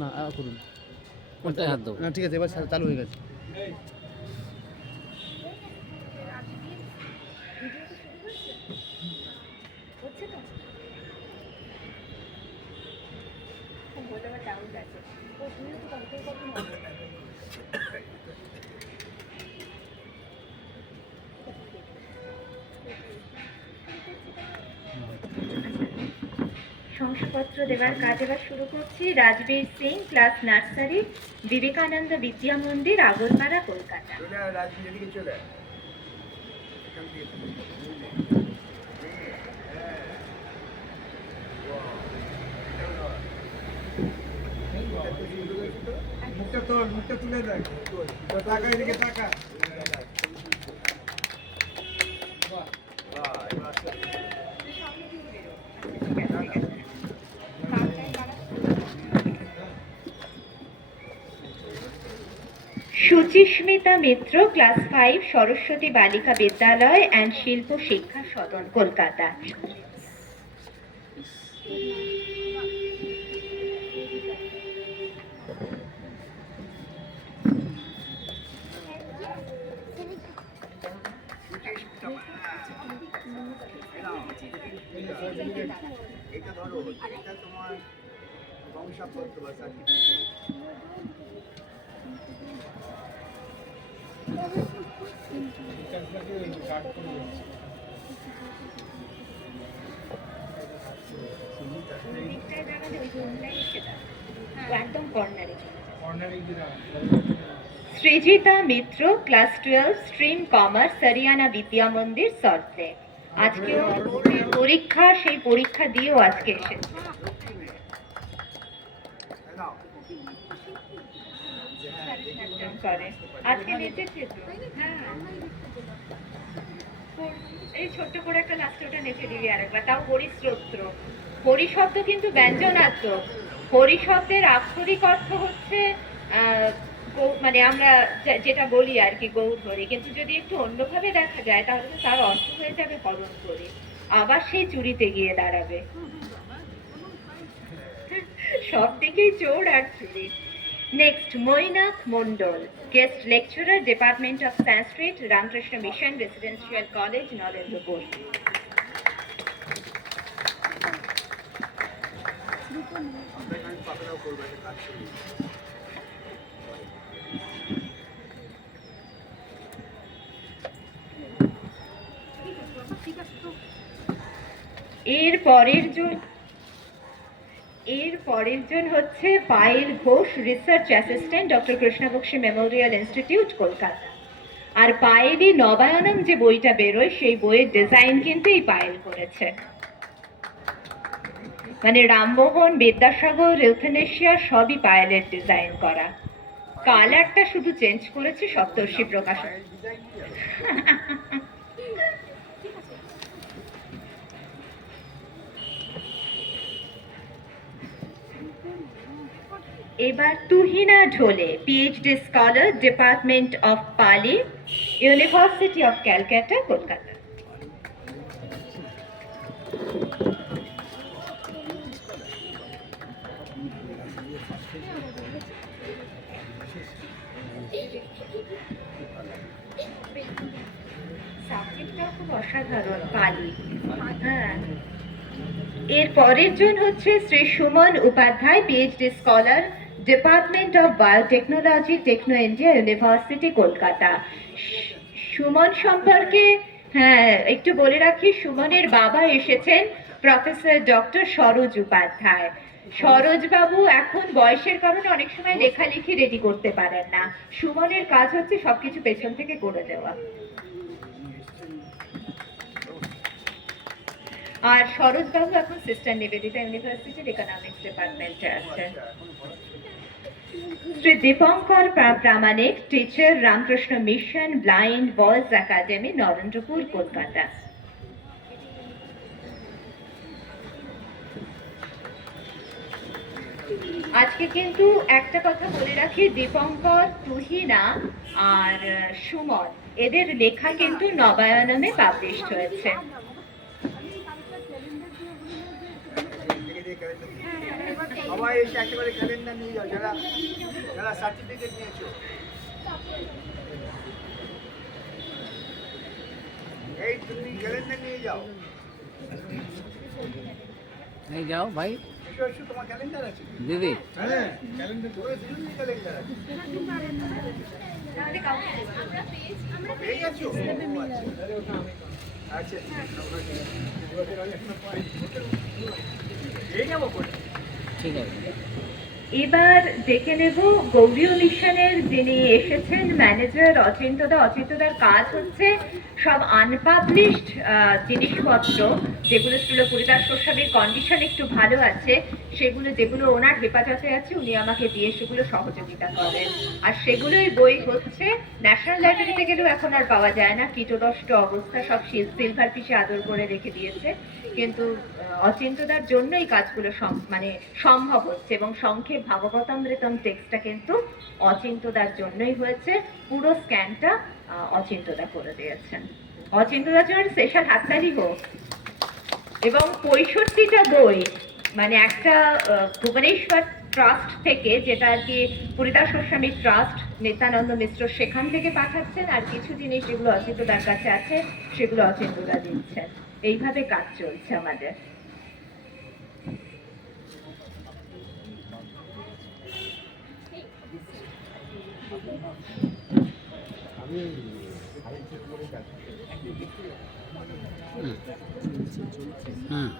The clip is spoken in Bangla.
না করুন, কোনটায় হাত দেবো? না ঠিক আছে, এবার চালু হয়ে গেছে। শংসাপত্র দেওয়ার কাজ এবার শুরু করছি। রাজবীর সিং, ক্লাস নার্সারি, বিবেকানন্দ বিদ্যা মন্দির, আগরপাড়া, কলকাতা। মুখটা তুলে দেয়, টাকা এদিকে টাকা। সুচিস্মিতা মিত্র, ক্লাস 5, সরস্বতী বালিকা বিদ্যালয় অ্যান্ড শিল্প শিক্ষা সদন, কলকাতা। এটা ধরো, এটা তোমার শংসাপত্র বা একদম কর্নারে। সৃজিতা মিত্র, ক্লাস 12, স্ট্রিম কমার্স, হরিয়ানা বিদ্যা মন্দির, সল্টলেক। আজকেও পরীক্ষা, সেই পরীক্ষা দিয়েও আজকে এসেছে। আজকে নেচেছে তো, হ্যাঁ এই ছোট্ট করে একটা লাস্টে ওটা নেচে দিবি আরেকবার, তাও হরিস্তোত্র। হরিশব্দ কিন্তু ব্যঞ্জনাত্মক। হরিশব্দের আক্ষরিক অর্থ হচ্ছে মানে আমরা যেটা বলি আর কি, গৌর হরি, কিন্তু যদি একটু অন্যভাবে দেখা যায় তাহলে তো তার অর্থ হয়ে যাবে হরণ করে, আবার সেই চুরিতে গিয়ে দাঁড়াবে। সব দিকেই চোর আর চুরি। Next, Moinath Mondol, guest lecturer, Department of Sanskrit, Ramakrishna Mission Residential College, Narendrapur. এর পরের জন হচ্ছে Payel Ghosh, research assistant, doctor Krishnabakshi memorial institute, Kolkata. আর পায়েলই নবায়নম যে বইটা বেরোয় সেই বইয়ের ডিজাইন কিন্তু এই পায়েল করেছে। মানে রামমোহন, বিদ্যাসাগর, ইউথেনেশিয়া সবই পায়েলের ডিজাইন করা। কালারটা শুধু চেঞ্জ করেছে সপ্তর্ষি প্রকাশন। এবার Tuhina Dhole, PhD scholar, department of Pali, university of Calcutta, Kolkata. সাবজেক্টটা খুব অসাধারণ, পালি। হ্যাঁ, এর পরের জন হচ্ছে Shri Suman Upadhyay, PhD scholar, department of biotechnology, Techno India university, Kolkata. Suman সম্পর্কে হ্যাঁ একটু বলে রাখি, সুমনের বাবা এসেছেন প্রফেসর ডক্টর সরোজ উপাধ্যায়। সরোজ বাবু এখন বয়সের কারণে অনেক সময় লেখালেখি রেডি করতে পারেন না, সুমনের কাজ হচ্ছে সবকিছু পেছন থেকে করে দেওয়া। আর সরোজ বাবু এখন সিস্টার নিবেদিতা ইউনিভার্সিটির ইকোনমিক্স ডিপার্টমেন্টে আছেন। Shri Dipankar Pramanik, teacher, Ramakrishna mission blind boys academy, Narendrapur, Kolkata. আজকে কিন্তু একটা কথা বলে রাখি, দীপঙ্কর, তুহিনা আর সুমন এদের লেখা কিন্তু নবায়নমে পাবলিশড হয়েছে। সবাই এসে একেবারে ক্যালেন্ডার নিয়ে যাও, যারা যারা সার্টিফিকেট নিয়েছো। এই তুমি ক্যালেন্ডার নিয়ে যাও। এই যাও ভাই এসো এসো, তোমার ক্যালেন্ডার আছে? দিদি। হ্যাঁ, ক্যালেন্ডার তোর দুজনেরই ক্যালেন্ডার আছে। পেয়ে গেছো? আচ্ছা, পেয়ে যাবো কোথায়? ঠিক আছে। এবার ডেকে নেব গৌরীয় মিশনের যিনি এসেছেন ম্যানেজার অচিন্তদা। অচিন্তদার কাজ হচ্ছে সব আনপাবলিশড জিনিসপত্র, যেগুলো ছিল পুরিদাস গোস্বামীর কন্ডিশন একটু ভালো আছে, সেগুলো যেগুলো ওনার হেফাজতে আছে উনি আমাকে দিয়ে সেগুলো সহযোগিতা করেন। আর সেগুলোই বই হচ্ছে ন্যাশনাল লাইব্রেরিতে গেলেও এখন আর পাওয়া যায় না, কীটদষ্ট অবস্থা, সব সিলভার পিসে আদর করে রেখে দিয়েছে। কিন্তু অচিন্তদার জন্য এই কাজগুলো মানে সম্ভব হচ্ছে, এবং সংক্ষেপ ভাগবতামৃতম টেক্সটটা কিন্তু অচিন্তদার জন্যই হয়েছে। পুরো স্ক্যানটা অচিন্তদা করে দিয়েছেন। অচিন্তদার জন্য স্পেশাল হাততালি হোক। এবং 65টা বই, মানে একটা ভুবনেশ্বর ট্রাস্ট থেকে, যেটা আর কি পুরিদাস গোস্বামী ট্রাস্ট নিত্যানন্দ মিশ্র, সেখান থেকে পাঠাচ্ছেন, আর কিছু জিনিস যেগুলো অচিন্তদার কাছে আছে সেগুলো অচিন্তদা দিচ্ছেন। এইভাবে কাজ চলছে আমাদের। হুম।